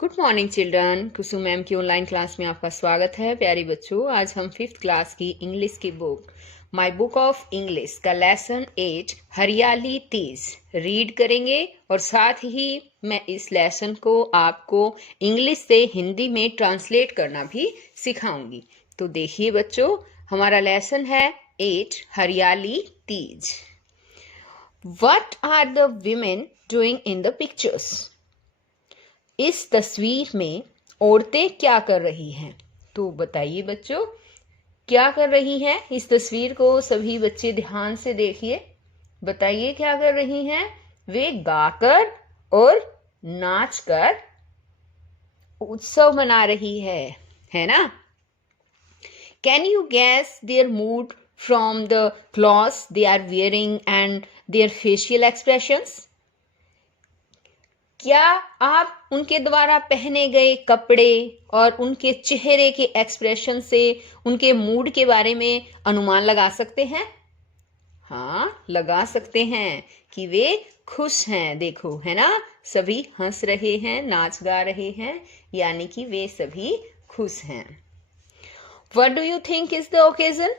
Good morning children. Kusum ma'am की online class में आपका स्वागत है। प्यारे बच्चों, आज हम 5th क्लास की इंग्लिश की book my book of English का लेसन 8 हरियाली तीज रीड करेंगे और साथ ही मैं इस लेसन को आपको इंग्लिश से हिंदी में ट्रांसलेट करना भी सिखाऊंगी। तो देखिए बच्चों, हमारा लेसन है 8 हरियाली Teej. What are the women doing in the pictures? इस तस्वीर में औरतें क्या कर रही हैं? तो बताइए बच्चों, क्या कर रही हैं? इस तस्वीर को सभी बच्चे ध्यान से देखिए। बताइए क्या कर रही हैं? वे गाकर और नाचकर उत्सव मना रही है ना? Can you guess their mood from the clothes they are wearing and their facial expressions? क्या आप उनके द्वारा पहने गए कपड़े और उनके चेहरे के एक्सप्रेशन से उनके मूड के बारे में अनुमान लगा सकते हैं? हाँ, लगा सकते हैं कि वे खुश हैं। देखो, है ना, सभी हंस रहे हैं, नाच गा रहे हैं, यानी कि वे सभी खुश हैं। What do you think is the occasion?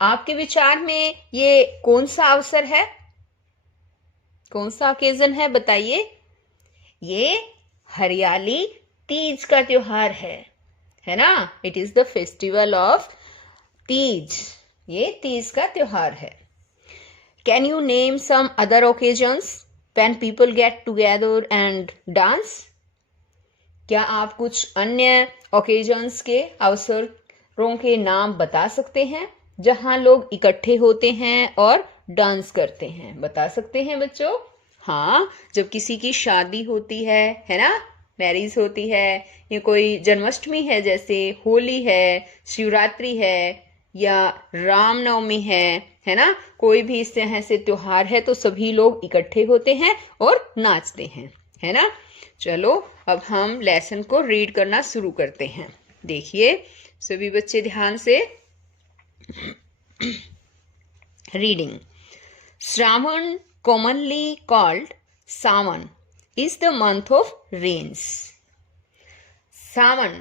आपके विचार में ये कौन सा अवसर है? कौन सा ओकेजन है बताइए? ये हरियाली तीज का त्योहार है ना? It is the festival of Teej. ये तीज का त्योहार है। Can you name some other occasions when people get together and dance? क्या आप कुछ अन्य ओकेजन्स के अवसरों के नाम बता सकते हैं जहां लोग इकट्ठे होते हैं और डांस करते हैं? बता सकते हैं बच्चों? हाँ, जब किसी की शादी होती है ना, मैरिज होती है, या कोई जन्माष्टमी है, जैसे होली है, शिवरात्रि है, या रामनवमी है ना, कोई भी इस तरह से त्योहार है तो सभी लोग इकट्ठे होते हैं और नाचते हैं, है ना? चलो, अब हम लेसन को रीड करना शुरू करते हैं। देखिए सभी बच्चे ध्यान से। Reading. Shravan, commonly called Sawan, is the month of rains. सावन,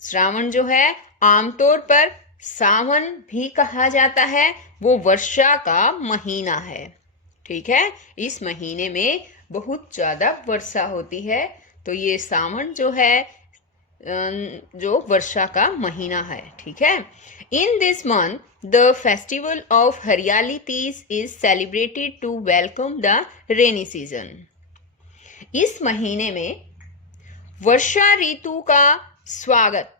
श्रावण जो है आमतौर पर सावन भी कहा जाता है, वो वर्षा का महीना है। ठीक है, इस महीने में बहुत ज्यादा वर्षा होती है, तो ये सावन जो है जो वर्षा का महीना है। ठीक है। In this month the festival of Hariyali Teej is celebrated to welcome the rainy season. इस महीने में वर्षा ऋतु का स्वागत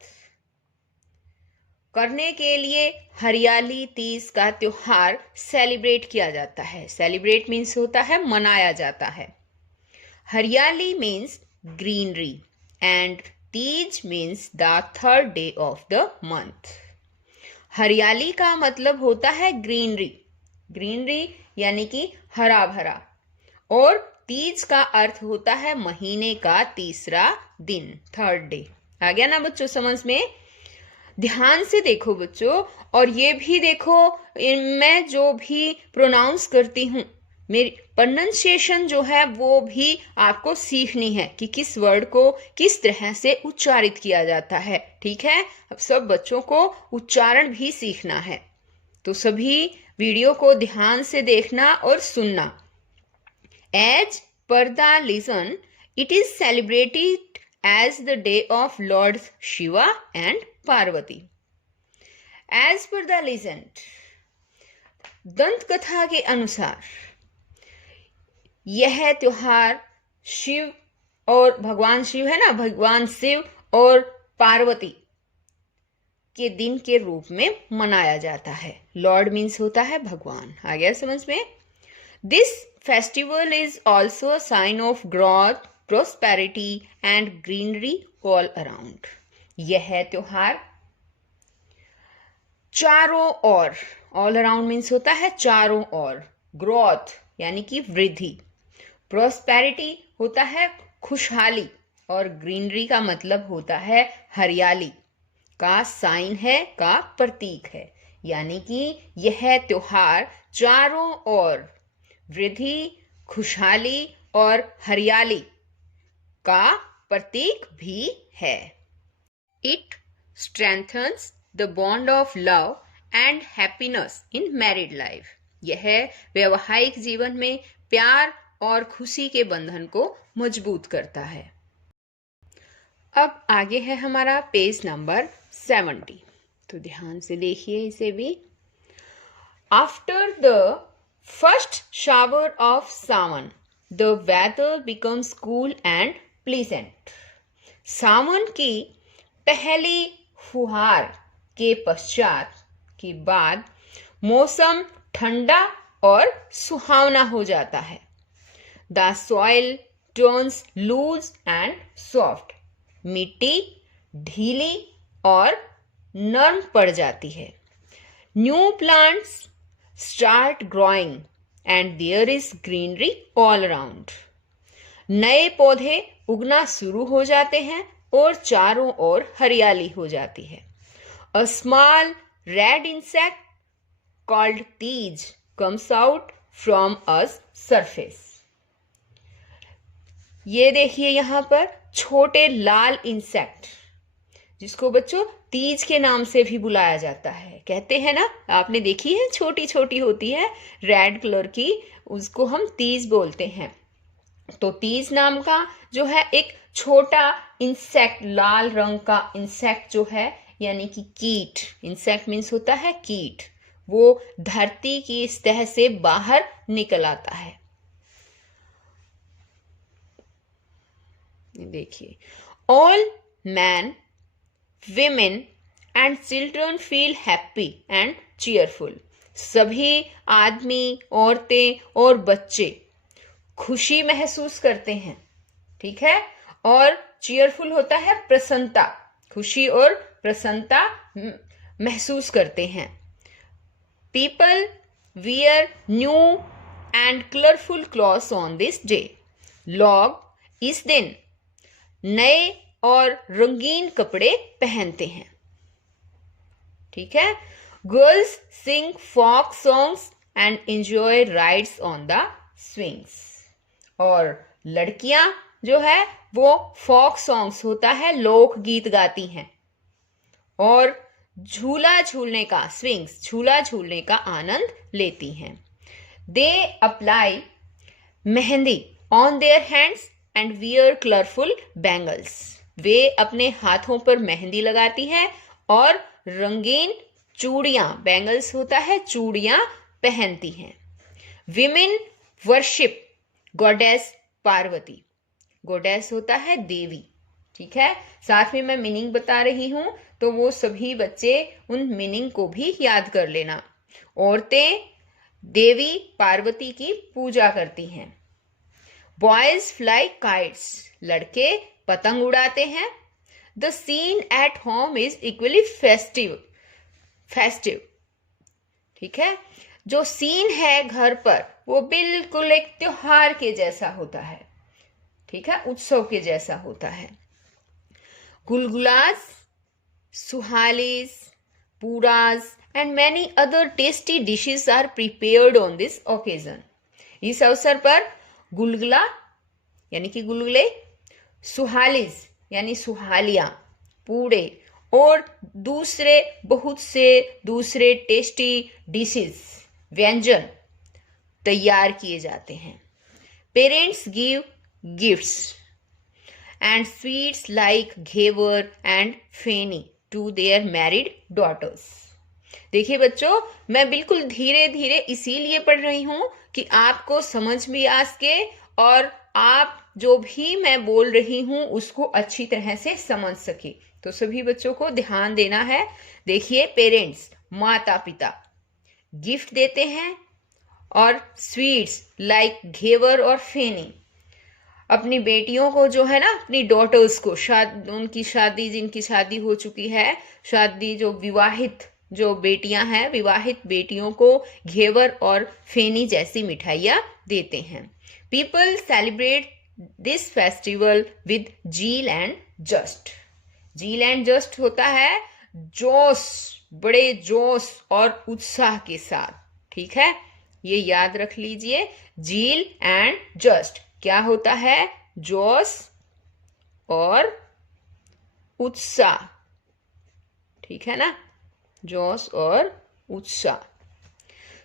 करने के लिए हरियाली तीज का त्योहार सेलिब्रेट किया जाता है। सेलिब्रेट मीन्स होता है मनाया जाता है। हरियाली means greenery and Teej means the third day of the month. हरियाली का मतलब होता है ग्रीनरी, ग्रीनरी यानी कि हरा भरा, और तीज का अर्थ होता है महीने का तीसरा दिन, थर्ड डे। आ गया ना बच्चों समझ में? ध्यान से देखो बच्चों, और ये भी देखो मैं जो भी प्रोनाउंस करती हूँ, मेरी प्रोनाउंसिएशन जो है वो भी आपको सीखनी है कि किस वर्ड को किस तरह से उच्चारित किया जाता है। ठीक है, अब सब बच्चों को उच्चारण भी सीखना है, तो सभी वीडियो को ध्यान से देखना और सुनना। As per the legend it is celebrated as the day of Lord Shiva and Parvati. As per the legend, दंत कथा के अनुसार यह त्योहार शिव और भगवान शिव है ना, भगवान शिव और पार्वती के दिन के रूप में मनाया जाता है। लॉर्ड मीन्स होता है भगवान। आ गया समझ में? This festival is also a sign of growth, prosperity and greenery all around. यह त्योहार चारों ओर, ऑल अराउंड मीन्स होता है चारों ओर, ग्रोथ यानी कि वृद्धि, प्रोस्पेरिटी होता है खुशहाली, और ग्रीनरी का मतलब होता है हरियाली का साइन है, का प्रतीक है। यानी कि यह त्योहार चारों ओर वृद्धि, खुशहाली और हरियाली का प्रतीक भी है। It strengthens the bond of love and happiness in married life. यह वैवाहिक जीवन में प्यार और खुशी के बंधन को मजबूत करता है। अब आगे है हमारा पेज नंबर 70, तो ध्यान से देखिए इसे भी। After the first shower of Sawan the weather becomes cool and pleasant. Sawan की पहली फुहार के पश्चात के बाद मौसम ठंडा और सुहावना हो जाता है। The soil turns loose and soft. मिट्टी ढीली और नरम पड़ जाती है। New plants start growing and there is greenery all around. नए पौधे उगना शुरू हो जाते हैं और चारों ओर हरियाली हो जाती है। A small red insect called Teej comes out from a surface. ये देखिए यहाँ पर छोटे लाल इंसेक्ट, जिसको बच्चों तीज के नाम से भी बुलाया जाता है। कहते हैं ना, आपने देखी है, छोटी छोटी होती है रेड कलर की, उसको हम तीज बोलते हैं। तो तीज नाम का जो है एक छोटा इंसेक्ट, लाल रंग का इंसेक्ट जो है, यानी कि कीट, इंसेक्ट मीन्स होता है कीट, वो धरती की सतह से बाहर निकल आता है। देखिए, all man women and children feel happy and cheerful। सभी आदमी, औरतें और बच्चे खुशी महसूस करते हैं, ठीक है, और cheerful होता है प्रसन्नता, खुशी और प्रसन्नता महसूस करते हैं। People wear new and colorful clothes on this day। लोग इस दिन नए और रंगीन कपड़े पहनते हैं, ठीक है। Girls sing folk songs and enjoy rides on the swings. और लड़कियां जो है वो फोक सॉन्ग्स होता है, लोक गीत गाती हैं और झूला झूलने का, स्विंग्स, झूला झूलने का आनंद लेती हैं। They apply mehndi on their hands and wear colourful bangles. वे अपने हाथों पर मेहंदी लगाती है और रंगीन चूड़ियां, बैंगल्स होता है चूड़ियां, पहनती हैं। Women worship goddess Parvati. Goddess होता है देवी, ठीक है। साथ में मैं मीनिंग बता रही हूं, तो वो सभी बच्चे उन मीनिंग को भी याद कर लेना। औरतें देवी पार्वती की पूजा करती हैं। Boys fly kites. लड़के पतंग उड़ाते हैं। The scene at home is equally festive, ठीक है। जो सीन है घर पर वो बिल्कुल एक त्योहार के जैसा होता है, ठीक है, उत्सव के जैसा होता है। Gulgulas, suhalis, puras and many other tasty dishes are prepared on this occasion. इस अवसर पर गुलगुला यानी कि गुलगुले, सुहालीज यानी सुहालियां, पूड़े और बहुत से दूसरे टेस्टी डिशेस, व्यंजन तैयार किए जाते हैं। Parents give gifts and sweets like ghevar and feni to their married daughters. देखिए बच्चों, मैं बिल्कुल धीरे धीरे इसीलिए पढ़ रही हूं कि आपको समझ भी आ सके और आप जो भी मैं बोल रही हूं उसको अच्छी तरह से समझ सके। तो सभी बच्चों को ध्यान देना है। देखिए, पेरेंट्स, माता पिता गिफ्ट देते हैं और स्वीट्स लाइक घेवर और फेनी अपनी बेटियों को, जो है ना, अपनी डॉटर्स को, उनकी शादी, जिनकी शादी हो चुकी है, शादी जो विवाहित जो बेटियां हैं, विवाहित बेटियों को घेवर और फेनी जैसी मिठाइयाँ देते हैं। People celebrate this festival with zeal and zest. Zeal and zest होता है जोश, बड़े जोश और उत्साह के साथ, ठीक है, ये याद रख लीजिए। जील एंड जस्ट क्या होता है? जोश और उत्साह, ठीक है ना, जोश और उत्साह।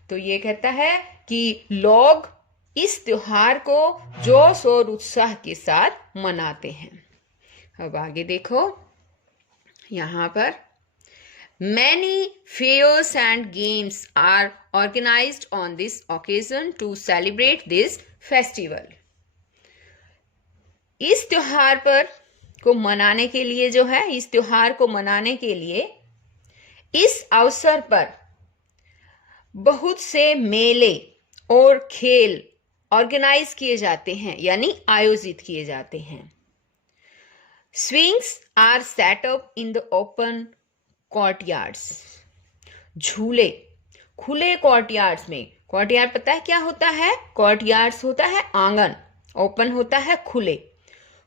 तो ये कहता है कि लोग इस त्योहार को जोश और उत्साह के साथ मनाते हैं। अब आगे देखो, यहाँ पर many fairs and games are organized on this occasion to celebrate this festival. इस त्योहार पर को मनाने के लिए जो है, इस त्योहार को मनाने के लिए इस अवसर पर बहुत से मेले और खेल ऑर्गेनाइज किए जाते हैं, यानी आयोजित किए जाते हैं। swings are set up in the open courtyards. झूले खुले कोर्टयार्ड्स में, कोर्टयार्ड पता है क्या होता है? कोर्टयार्ड्स होता है आंगन, ओपन होता है खुले,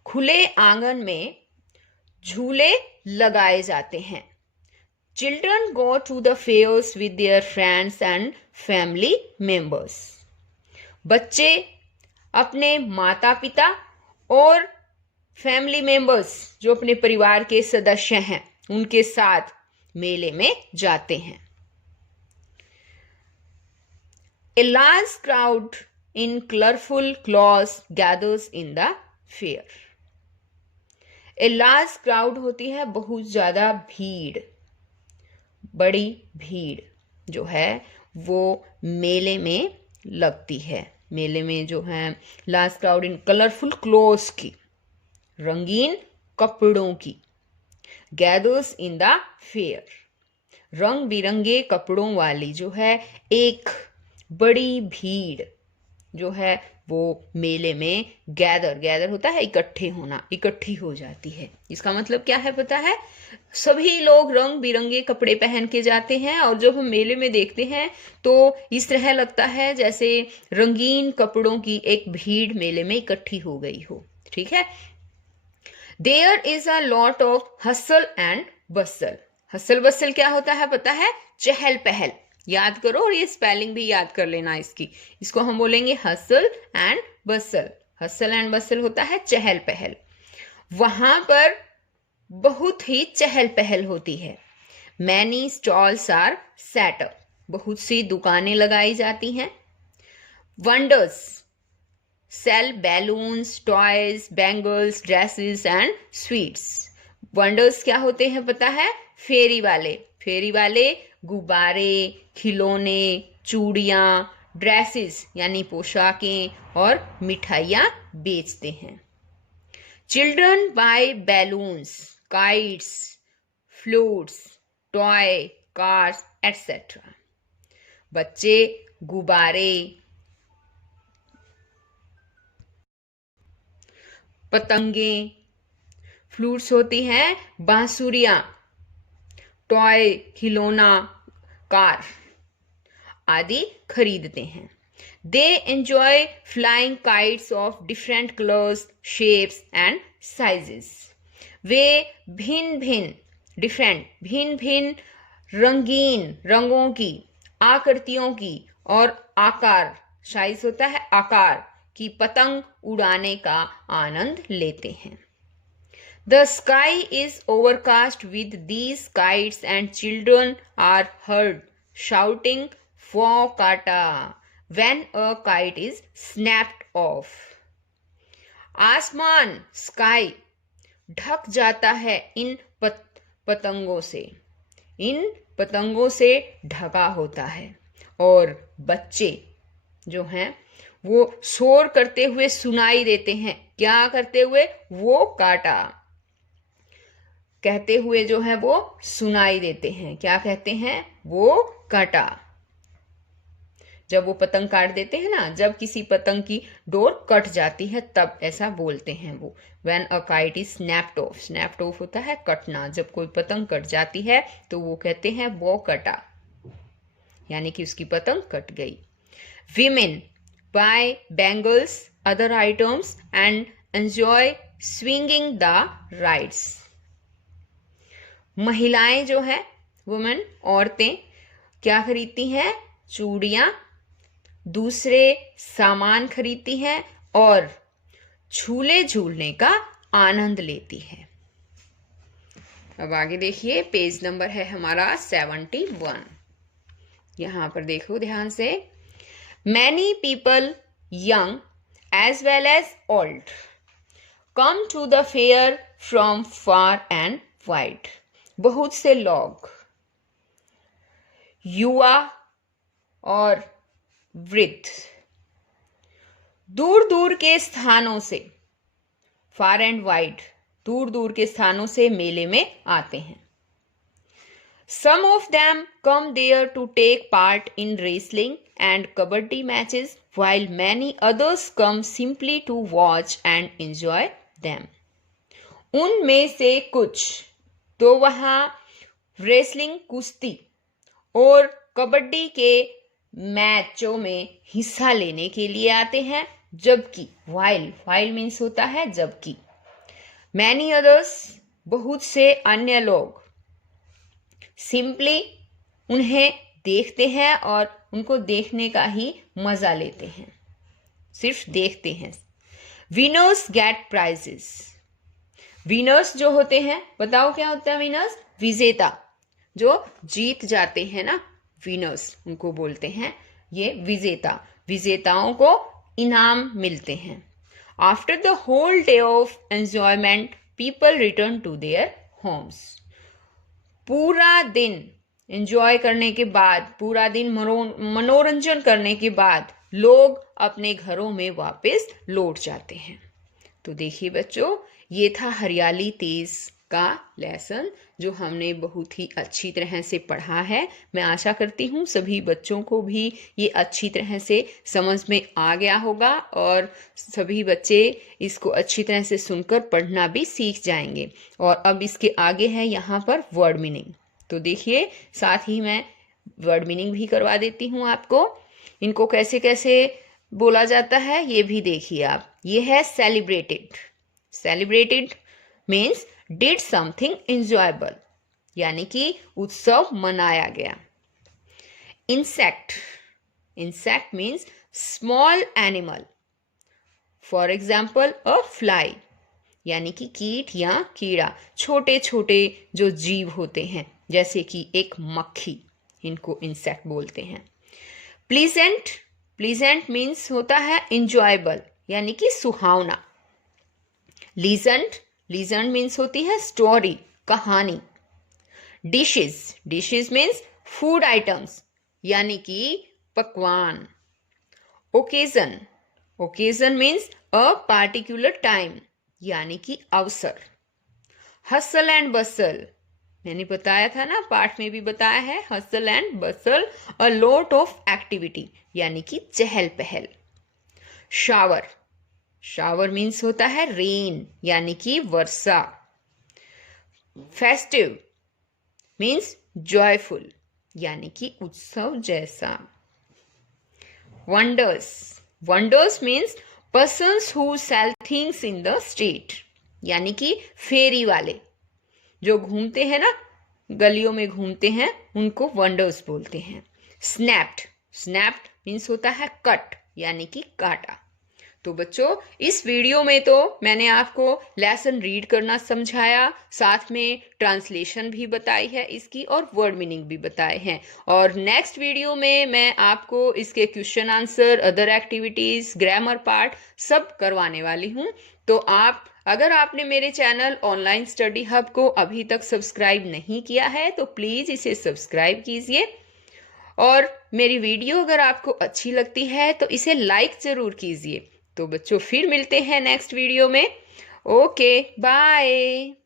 खुले आंगन में झूले लगाए जाते हैं। Children go to the fairs with their friends and family members. बच्चे अपने माता पिता और फैमिली मेंबर्स, जो अपने परिवार के सदस्य हैं, उनके साथ मेले में जाते हैं। A large crowd in colorful clothes gathers in the fair. A large crowd होती है बहुत ज्यादा भीड़, बड़ी भीड़ जो है वो मेले में लगती है। मेले में जो है large crowd in colourful clothes की, रंगीन कपड़ों की, गैदर्स इन द फेयर, रंग बिरंगे कपड़ों वाली जो है एक बड़ी भीड़ जो है वो मेले में गैदर होता है इकट्ठे होना, इकट्ठी हो जाती है। इसका मतलब क्या है पता है? सभी लोग रंग बिरंगे कपड़े पहन के जाते हैं और जब हम मेले में देखते हैं तो इस तरह लगता है जैसे रंगीन कपड़ों की एक भीड़ मेले में इकट्ठी हो गई हो, ठीक है। There is a lot of hustle and bustle. Hustle bustle क्या होता है पता है? चहल पहल। याद करो और ये स्पेलिंग भी याद कर लेना इसकी। इसको हम बोलेंगे hustle and Bansal. Hustle and बसल होता है चहल पहल। वहां पर बहुत ही चहल पहल होती है। Many stalls are set up. बहुत सी दुकानें लगाई जाती हैं। Vendors sell balloons, toys, bangles, dresses and sweets. Vendors क्या होते हैं पता है? फेरी वाले। फेरी वाले गुब्बारे, खिलौने, चूड़ियां, ड्रेसेस यानी पोशाकें और मिठाइयाँ बेचते हैं। Children buy balloons, kites, floats, toy, cars, etc. बच्चे गुब्बारे, पतंगे, फ्लूट्स होती हैं बांसुरियां, टॉय खिलौना, कार आदि खरीदते हैं। They enjoy flying kites of different colours, shapes and sizes. वे भिन्न भिन्न रंगीन रंगों की, आकृतियों की और आकार, साइज होता है आकार की पतंग उड़ाने का आनंद लेते हैं। The sky is overcast with these kites and children are heard shouting "Fokata" when a kite is snapped off. आसमान स्काई ढक जाता है इन पतंगों से, इन पतंगों से ढका होता है और बच्चे जो हैं वो शोर करते हुए सुनाई देते हैं। क्या करते हुए? वो काटा कहते हुए जो है वो सुनाई देते हैं। क्या कहते हैं? वो काटा। जब वो पतंग काट देते हैं ना, जब किसी पतंग की डोर कट जाती है तब ऐसा बोलते हैं वो। When a kite is snapped off, snapped off होता है कटना। जब कोई पतंग कट जाती है तो वो कहते हैं वो कटा, यानी कि उसकी पतंग कट गई। Women buy bangles, other items and enjoy swinging the rides. महिलाएं जो है वुमेन, औरतें क्या खरीदती हैं? चूड़ियां, दूसरे सामान खरीदती हैं और झूले झूलने का आनंद लेती है। अब आगे देखिए, पेज नंबर है हमारा 71। यहां पर देखो ध्यान से। Many people young as well as old come to the fair from far and wide. बहुत से लोग, युवा और वृद्ध, दूर दूर के स्थानों से, फार एंड वाइड, दूर दूर के स्थानों से मेले में आते हैं। Some of them come there to take part in wrestling and kabaddi matches, while many others come simply to watch and enjoy them. उनमें से कुछ तो वहाँ रेसलिंग, कुश्ती और कबड्डी के मैचों में हिस्सा लेने के लिए आते हैं, जबकि while मीन्स होता है जबकि, many others बहुत से अन्य लोग, सिंपली उन्हें देखते हैं और उनको देखने का ही मजा लेते हैं, सिर्फ देखते हैं। Winners gate prices. विनर्स जो होते हैं, बताओ क्या होता है विनर्स? विजेता, जो जीत जाते हैं ना, विनर्स उनको बोलते हैं ये विजेता। विजेताओं को इनाम मिलते हैं। After the whole day of enjoyment people return to their homes. पूरा दिन एंजॉय करने के बाद, पूरा दिन मनोरंजन करने के बाद लोग अपने घरों में वापस लौट जाते हैं। तो देखिए बच्चों, ये था हरियाली तेज का लेसन, जो हमने बहुत ही अच्छी तरह से पढ़ा है। मैं आशा करती हूँ सभी बच्चों को भी ये अच्छी तरह से समझ में आ गया होगा और सभी बच्चे इसको अच्छी तरह से सुनकर पढ़ना भी सीख जाएंगे। और अब इसके आगे है यहाँ पर वर्ड मीनिंग। तो देखिए, साथ ही मैं वर्ड मीनिंग भी करवा देती हूँ आपको। इनको कैसे कैसे बोला जाता है ये भी देखिए आप। ये है celebrated. Celebrated means did something enjoyable, यानी कि उत्सव मनाया गया। Insect. Insect means small animal, for example a fly, यानी कि कीट या कीड़ा, छोटे छोटे जो जीव होते हैं, जैसे कि एक मक्खी, इनको इंसेक्ट बोलते हैं। प्लीजेंट। प्लीजेंट मीन्स होता है इंजॉयबल, यानी कि सुहावना। लीजेंट। लीजेंट मीन्स होती है स्टोरी, कहानी। Dishes. Dishes means food items, यानी कि पकवान। Occasion. Occasion means a particular time, यानी कि अवसर। हसल एंड बसल, मैंने बताया था ना, पाठ में भी बताया है। Hustle and Bansal, a lot of activity, यानी कि चहल पहल। शावर। शावर मीन्स होता है रेन, यानी कि वर्षा। फेस्टिव मीन्स जॉयफुल, यानी कि उत्सव जैसा। Vendors. Vendors means persons who sell things in the street, यानी कि फेरी वाले जो घूमते हैं ना, गलियों में घूमते हैं, उनको वंडर्स बोलते हैं। स्नैप्ड। स्नैप्ड मीन्स होता है कट, यानी कि काटा। तो बच्चों, इस वीडियो में तो मैंने आपको लेसन रीड करना समझाया, साथ में ट्रांसलेशन भी बताई है इसकी और वर्ड मीनिंग भी बताए हैं। और नेक्स्ट वीडियो में मैं आपको इसके question answer, other activities, grammar part सब करवाने वाली हूँ। तो अगर आपने मेरे चैनल ऑनलाइन स्टडी हब को अभी तक सब्सक्राइब नहीं किया है तो प्लीज इसे सब्सक्राइब कीजिए। और मेरी वीडियो अगर आपको अच्छी लगती है तो इसे लाइक जरूर कीजिए। तो बच्चों, फिर मिलते हैं नेक्स्ट वीडियो में। Okay, bye.